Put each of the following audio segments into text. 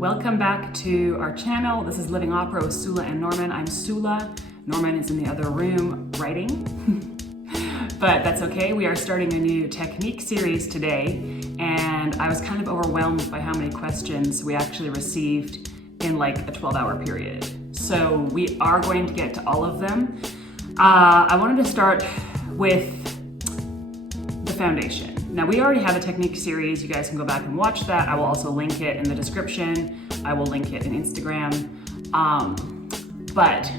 Welcome back to our channel. This is Living Opera with Sula and Norman. I'm Sula. Norman is in the other room writing, but that's okay. We are starting a new technique series today, and I was kind of overwhelmed by how many questions we actually received in like a 12-hour period. So we are going to get to all of them. I wanted to start with the foundation. Now, we already have a technique series. You guys can go back and watch that. I will also link it in the description. I will link it in Instagram. But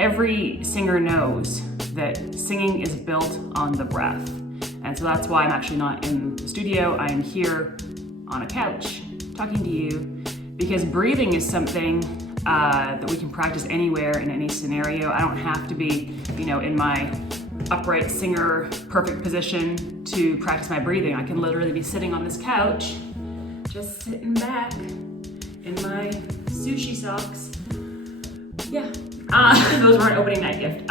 every singer knows that singing is built on the breath. And so that's why I'm actually not in the studio. I am here on a couch talking to you, because breathing is something that we can practice anywhere in any scenario. I don't have to be, in my upright singer perfect position to practice my breathing. I can literally be sitting on this couch, just sitting back in my sushi socks. Yeah, those weren't opening night gift.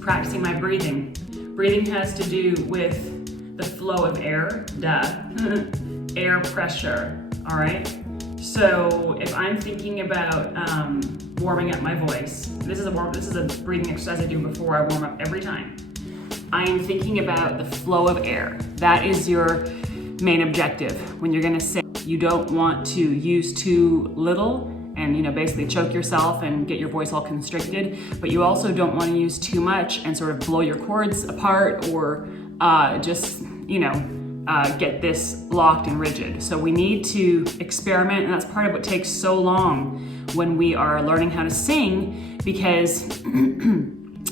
Practicing my breathing. Breathing has to do with the flow of air, air pressure, all right? So if I'm thinking about warming up my voice, this is a breathing exercise I do before I warm up every time. I am thinking about the flow of air. That is your main objective when you're gonna sing. You don't want to use too little and basically choke yourself and get your voice all constricted, but you also don't want to use too much and sort of blow your cords apart or get this locked and rigid. So we need to experiment, and that's part of what takes so long when we are learning how to sing, because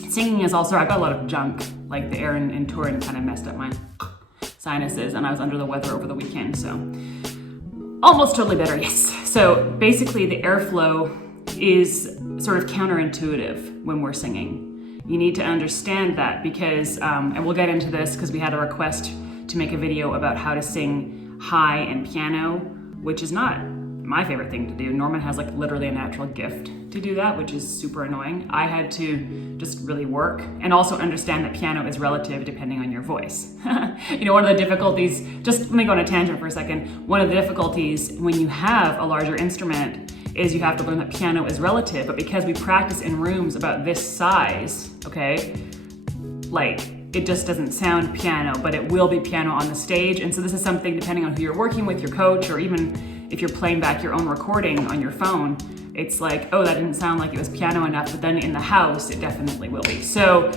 singing is also, I've got a lot of junk, like the air in Turin kind of messed up my sinuses, and I was under the weather over the weekend, so almost totally better, yes. So basically the airflow is sort of counterintuitive when we're singing. You need to understand that because, and we'll get into this because we had a request to make a video about how to sing high and piano, which is not my favorite thing to do. Norman has like literally a natural gift to do that, which is super annoying. I had to just really work and also understand that piano is relative depending on your voice. One of the difficulties, just let me go on a tangent for a second. One of the difficulties when you have a larger instrument is you have to learn that piano is relative, but because we practice in rooms about this size, okay, it just doesn't sound piano, but it will be piano on the stage. And so this is something, depending on who you're working with, your coach, or even if you're playing back your own recording on your phone, it's like, oh, that didn't sound like it was piano enough, but then in the house, it definitely will be. So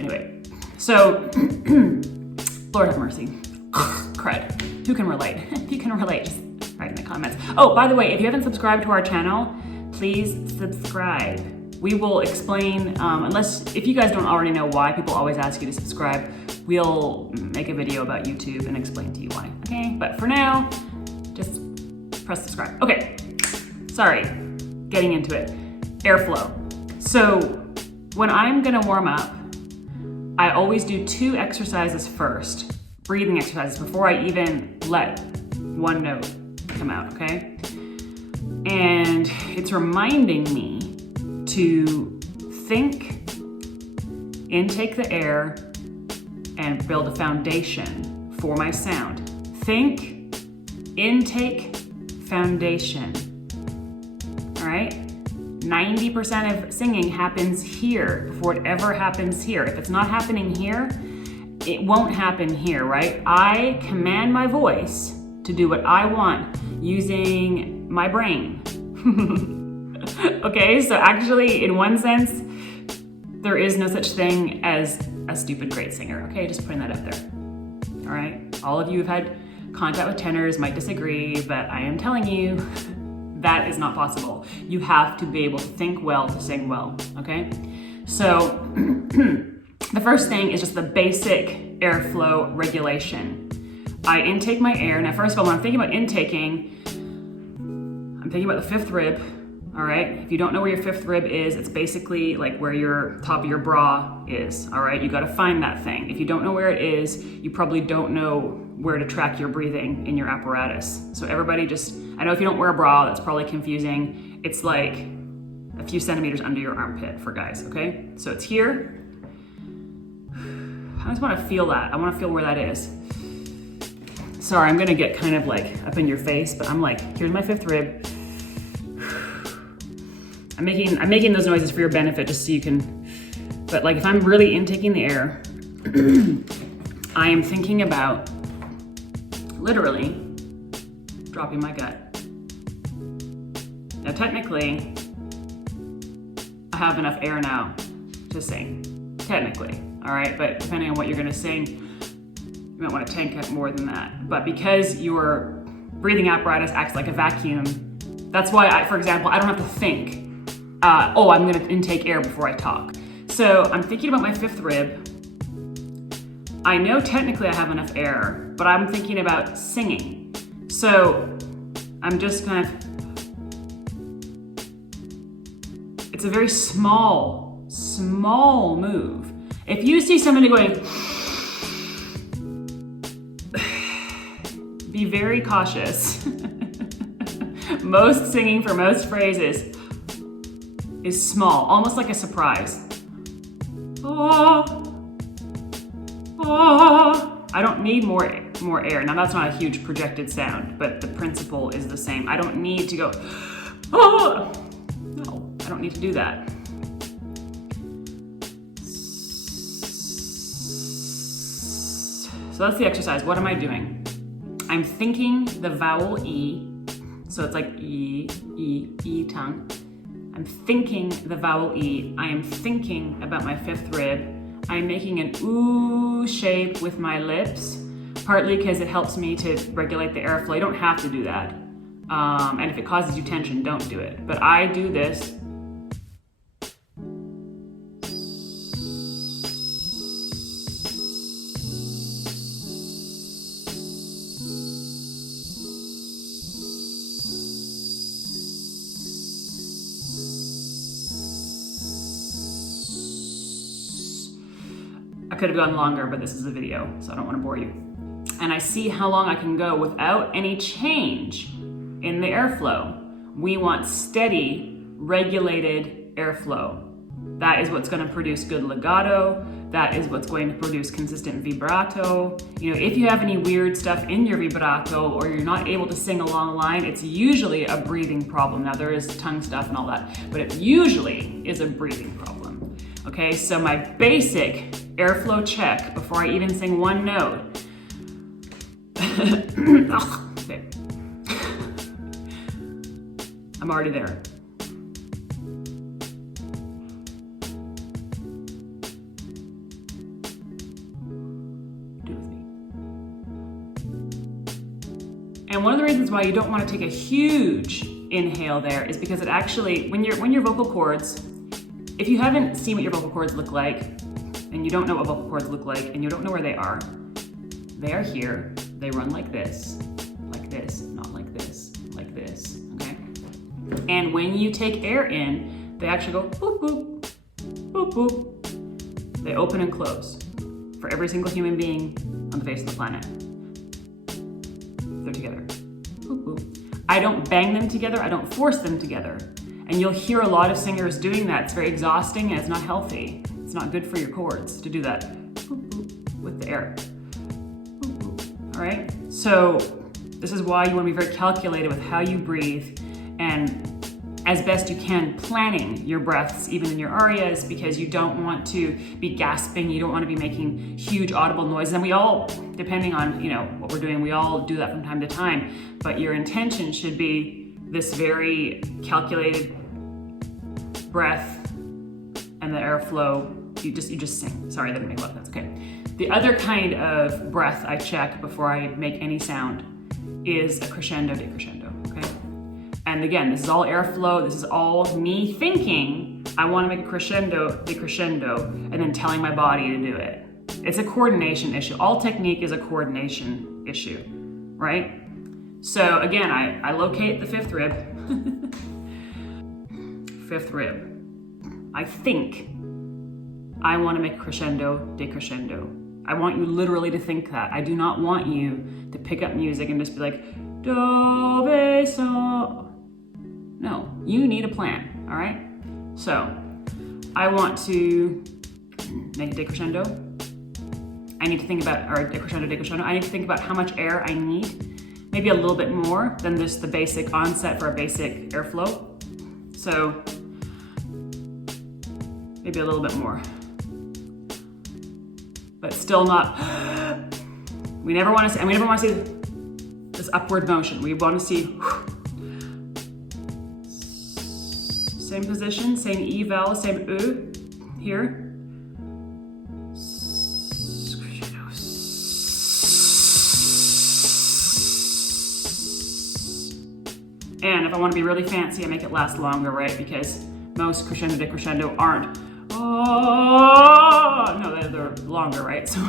anyway, Lord have mercy. Crud. Who can relate? If you can relate, just write in the comments. Oh, by the way, if you haven't subscribed to our channel, please subscribe. We will explain, if you guys don't already know why people always ask you to subscribe, we'll make a video about YouTube and explain to you why, okay? But for now, just press subscribe. Okay, sorry, getting into it. Airflow. So when I'm gonna warm up, I always do 2 exercises first, breathing exercises, before I even let one note come out, okay? And it's reminding me to think, intake the air, and build a foundation for my sound. Think, intake, foundation. All right? 90% of singing happens here before it ever happens here. If it's not happening here, it won't happen here, right? I command my voice to do what I want using my brain. Okay, so actually, in one sense, there is no such thing as a stupid great singer, okay? Just putting that up there, all right? All of you who've had contact with tenors might disagree, but I am telling you, that is not possible. You have to be able to think well to sing well, okay? So, the first thing is just the basic airflow regulation. I intake my air. Now, first of all, when I'm thinking about intaking, I'm thinking about the 5th rib. All right, if you don't know where your 5th rib is, it's basically like where your top of your bra is, all right? You gotta find that thing. If you don't know where it is, you probably don't know where to track your breathing in your apparatus. So everybody I know if you don't wear a bra, that's probably confusing. It's like a few centimeters under your armpit for guys, okay? So it's here. I just wanna feel that. I wanna feel where that is. Sorry, I'm gonna get kind of like up in your face, but I'm like, here's my fifth rib. I'm making those noises for your benefit just so you can, but like if I'm really intaking the air, I am thinking about literally dropping my gut. Now technically, I have enough air now to sing, technically, all right? But depending on what you're gonna sing, you might wanna tank it more than that. But because your breathing apparatus acts like a vacuum, that's why for example, I don't have to think, oh, I'm gonna intake air before I talk. So I'm thinking about my fifth rib. I know technically I have enough air, but I'm thinking about singing. So I'm just kind of, it's a very small move. If you see somebody going, be very cautious. Most singing for most phrases is small, almost like a surprise. I don't need more air. Now that's not a huge projected sound, but the principle is the same. I don't need to go, no, I don't need to do that. So that's the exercise. What am I doing? I'm thinking the vowel E, so it's like E, tongue. I'm thinking the vowel E. I am thinking about my fifth rib. I'm making an ooh shape with my lips, partly because it helps me to regulate the airflow. You don't have to do that. And if it causes you tension, don't do it. But I do this. I could have gone longer, but this is a video, so I don't want to bore you. And I see how long I can go without any change in the airflow. We want steady, regulated airflow. That is what's going to produce good legato. That is what's going to produce consistent vibrato. You know, if you have any weird stuff in your vibrato or you're not able to sing a long line, it's usually a breathing problem. Now there is tongue stuff and all that, but it usually is a breathing problem. Okay, so my basic airflow check before I even sing one note. Okay. I'm already there. Do it with me. And one of the reasons why you don't want to take a huge inhale there is because it actually, when your vocal cords, if you haven't seen what your vocal cords look like, and you don't know what vocal cords look like, and you don't know where they are here. They run like this, not like this, okay? And when you take air in, they actually go boop, boop, boop, boop. They open and close for every single human being on the face of the planet. They're together, boop, boop. I don't bang them together, I don't force them together. And you'll hear a lot of singers doing that. It's very exhausting and it's not healthy. It's not good for your cords to do that boop, boop, with the air. Boop, boop. All right? So this is why you want to be very calculated with how you breathe and as best you can planning your breaths even in your arias, because you don't want to be gasping, you don't want to be making huge audible noises. And we all, depending on what we're doing, we all do that from time to time. But your intention should be this very calculated breath and the airflow. You just sing. Sorry, that didn't make a lot of sense. Okay. The other kind of breath I check before I make any sound is a crescendo, decrescendo. Okay. And again, this is all airflow. This is all me thinking I want to make a crescendo, decrescendo, and then telling my body to do it. It's a coordination issue. All technique is a coordination issue, right? So again, I locate the fifth rib. Fifth rib. I think I want to make crescendo, decrescendo. I want you literally to think that. I do not want you to pick up music and just be like, do, re, so. No, you need a plan, all right? So I want to make a decrescendo, I need to think about, or decrescendo, I need to think about how much air I need, maybe a little bit more than just the basic onset for a basic airflow. So maybe a little bit more, but still not. We never want to see, and we never want to see this upward motion. We want to see same position, same E vowel, same U here. And if I want to be really fancy, I make it last longer, right? Because most crescendo decrescendo aren't. Oh no, they're longer, right? So.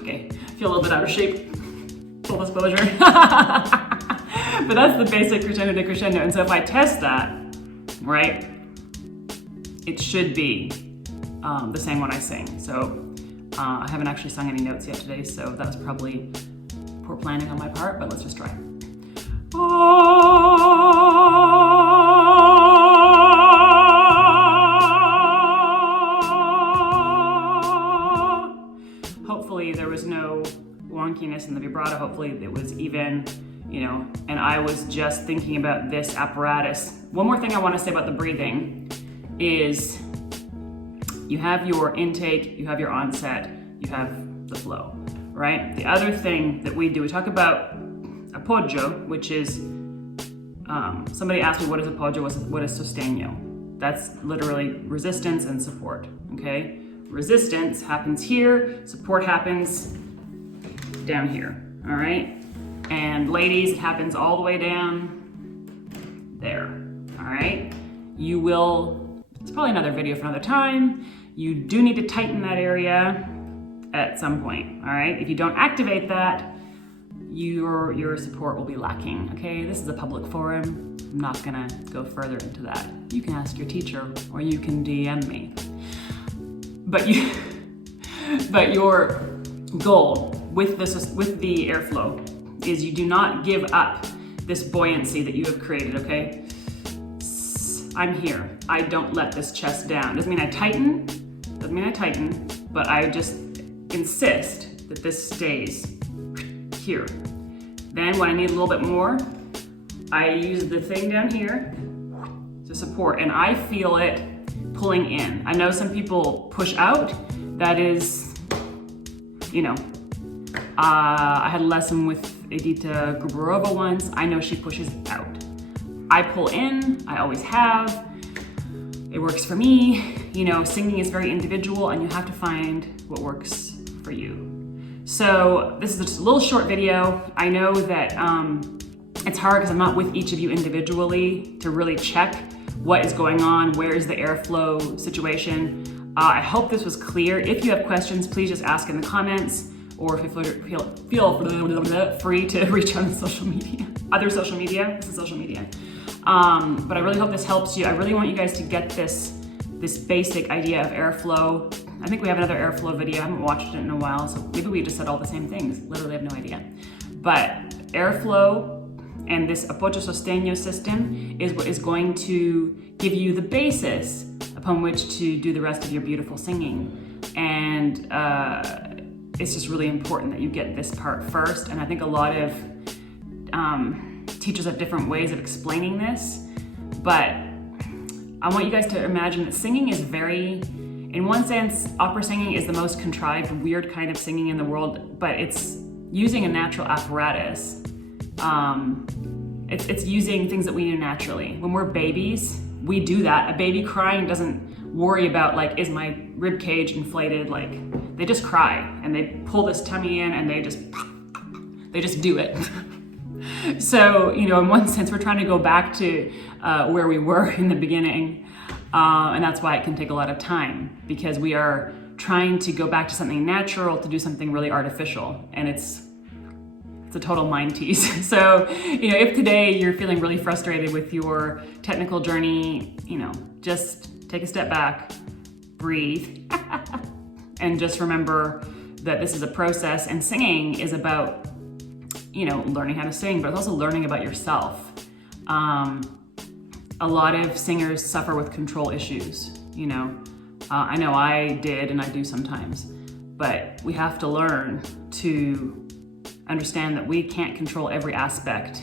Okay, I feel a little bit out of shape. Full disclosure. But that's the basic crescendo decrescendo. And so if I test that, right, it should be the same when I sing. So I haven't actually sung any notes yet today, so that's probably poor planning on my part, but let's just try. Hopefully there was no wonkiness in the vibrato. Hopefully it was even, you know, and I was just thinking about this apparatus. One more thing I want to say about the breathing is you have your intake, you have your onset, you have the flow, right? The other thing that we do, we talk about appoggio, which is, somebody asked me what is appoggio, what is sostegno? That's literally resistance and support, okay? Resistance happens here, support happens down here, all right? And ladies, it happens all the way down there, all right? You will, it's probably another video for another time. You do need to tighten that area at some point, all right? If you don't activate that, your support will be lacking, okay? This is a public forum. I'm not gonna go further into that. You can ask your teacher or you can DM me. But your goal with the airflow is you do not give up this buoyancy that you have created, okay? I'm here. I don't let this chest down. Doesn't mean I tighten, but I just insist that this stays here. Then when I need a little bit more, I use the thing down here to support, and I feel it pulling in. I know some people push out. That is, you know, I had a lesson with Edita Gruberova once. I know she pushes out. I pull in, I always have. It works for me. You know, singing is very individual and you have to find what works for you. So this is just a little short video. I know that it's hard because I'm not with each of you individually to really check what is going on, where is the airflow situation. I hope this was clear. If you have questions, please just ask in the comments, or if you feel free to reach out on social media. Other social media, this is social media. But I really hope this helps you. I really want you guys to get this basic idea of airflow. I think we have another airflow video. I haven't watched it in a while, so maybe we just said all the same things. Literally have no idea. But airflow and this appoggio sostegno system is what is going to give you the basis upon which to do the rest of your beautiful singing. And it's just really important that you get this part first. And I think a lot of teachers have different ways of explaining this, but I want you guys to imagine that singing is very, in one sense, opera singing is the most contrived, weird kind of singing in the world, but it's using a natural apparatus. It's using things that we do naturally. When we're babies, we do that. A baby crying doesn't worry about, like, is my rib cage inflated? Like, they just cry and they pull this tummy in and they just do it. So, you know, in one sense, we're trying to go back to where we were in the beginning. And that's why it can take a lot of time, because we are trying to go back to something natural to do something really artificial. And it's a total mind tease. So, you know, if today you're feeling really frustrated with your technical journey, you know, just take a step back, breathe, And just remember that this is a process, and singing is about, learning how to sing, but it's also learning about yourself. A lot of singers suffer with control issues, I know I did and I do sometimes, but we have to learn to understand that we can't control every aspect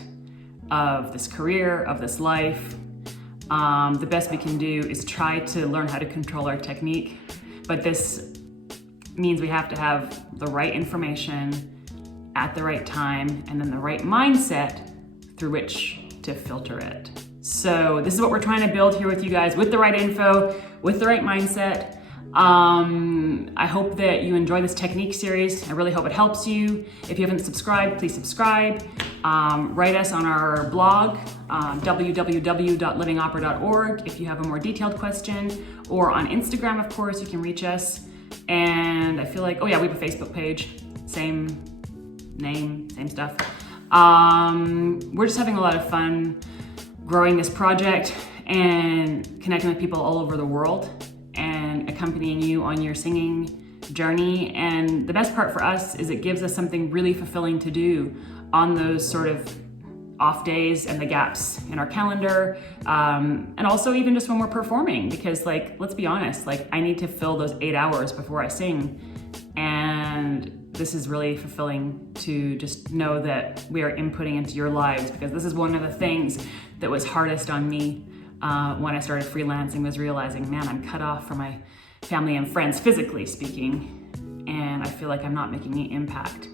of this career, of this life. The best we can do is try to learn how to control our technique, but this means we have to have the right information at the right time and then the right mindset through which to filter it. So this is what we're trying to build here with you guys, with the right info, with the right mindset. I hope that you enjoy this technique series. I really hope it helps you. If you haven't subscribed, please subscribe. Write us on our blog, www.livingopera.org, if you have a more detailed question, or on Instagram, of course, you can reach us. And I feel like, we have a Facebook page, same name, same stuff. We're just having a lot of fun growing this project and connecting with people all over the world and accompanying you on your singing journey. And the best part for us is it gives us something really fulfilling to do on those sort of off days and the gaps in our calendar, and also even just when we're performing, because let's be honest, I need to fill those 8 hours before I sing, and this is really fulfilling to just know that we are inputting into your lives, because this is one of the things that was hardest on me when I started freelancing, was realizing, man, I'm cut off from my family and friends, physically speaking, and I feel like I'm not making any impact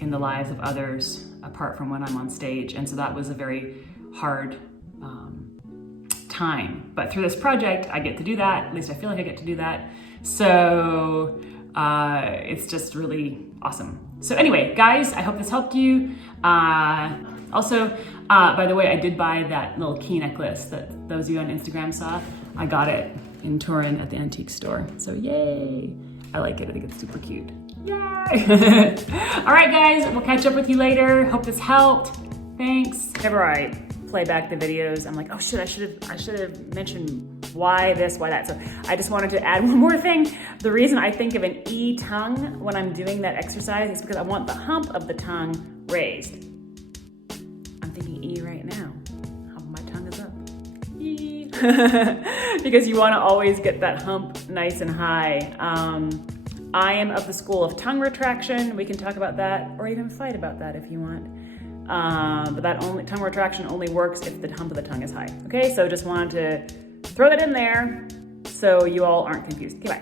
in the lives of others apart from when I'm on stage. And so that was a very hard time. But through this project, I get to do that. At least I feel like I get to do that. So it's just really awesome. So anyway, guys, I hope this helped you. Also, by the way, I did buy that little key necklace that those of you on Instagram saw. I got it in Turin at the antique store. So yay! I like it. I think it's super cute. Yay! All right, guys, we'll catch up with you later. Hope this helped. Thanks. Whenever I play back the videos, I'm like, oh shit, I should have mentioned why this, why that. So I just wanted to add one more thing. The reason I think of an E tongue when I'm doing that exercise is because I want the hump of the tongue raised. I'm thinking E right now. Hump of my tongue is up. E. Because you want to always get that hump nice and high. I am of the school of tongue retraction. We can talk about that, or even fight about that if you want. But tongue retraction only works if the hump of the tongue is high. Okay, so just wanted to throw that in there so you all aren't confused. Okay, bye.